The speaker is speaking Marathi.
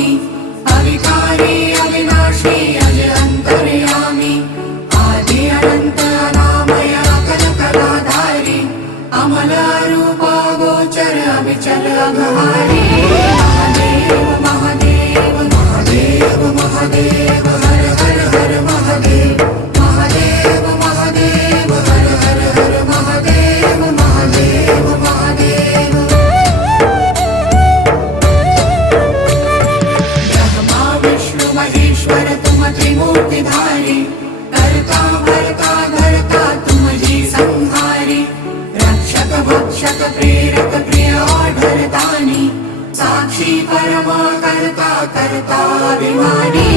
स्वामी अविकारी अविनाशी अज अंतर्यामी आदि अनंत अनामय अकल कलाधारी अमल रूप गोचर अविचल अघहारी महादेव महादेव महादेव महादेव हर हर हर महादेव महादेव महादेव हर हर हर महादेव महादेव महादेव ब्रह्मा विष्णु महेश्वर तुम त्रिमूर्तिधारी कर्ता भर्ता धर्ता तुम जी संहारी रक्षक भक्षक प्रेरक प्रिय आढरतानी साक्षी परमा कर्ता कर्ता अभिमानी